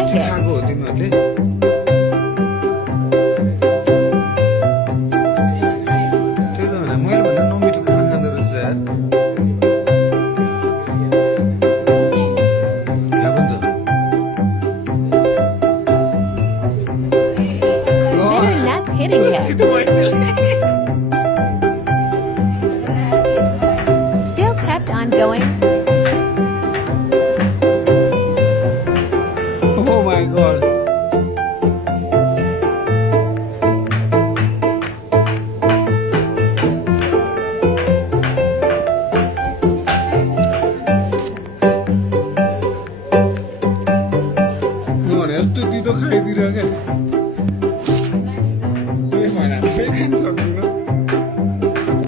like it. Better not hitting him. Still kept on going. Oh my god. No, esto Tito खाइदिरहेको क्या त्यही भएर त्यही खान्छ